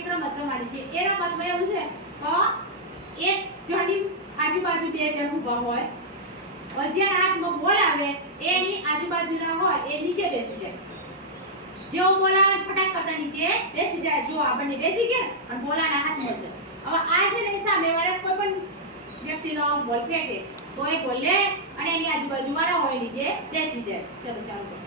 એક રમત રમાડી છે. એ રમતમાં એવું છે કે એક જણની આજુબાજુ બે જણ ઊભા હોય. જેના હાથમાં બોલ આવે એની આજુબાજુના હોય એ નીચે બેસી જાય. જેવો બોલ આવે ફટાક કરતા નીચે બેસી જાય. જો આ બંને બેસી ગયા અને બોલાના હાથમાં છે. હવે આ છે ને સામે વાળા કોઈ પણ વ્યક્તિનો બોલ ફેંકે તો એ બોલ લે અને એની આજુબાજુ વાળા હોય નીચે બેસી જાય. ચલો ચાલુ કરો.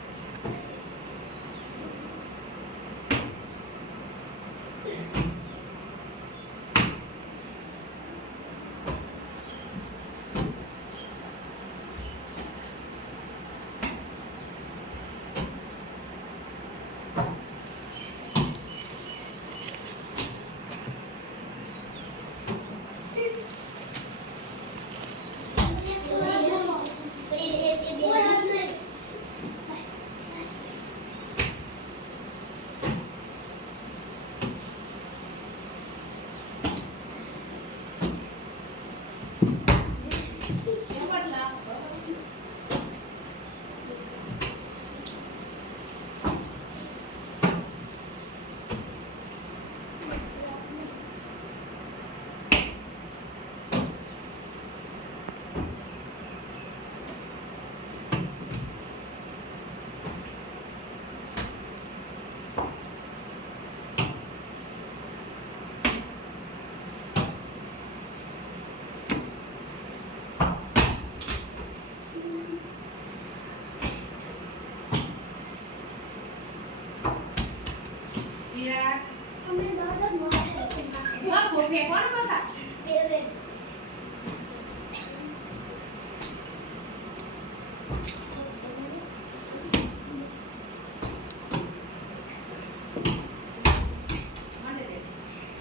Mira. Vamos, ¿qué? ¿Cuándo vas a?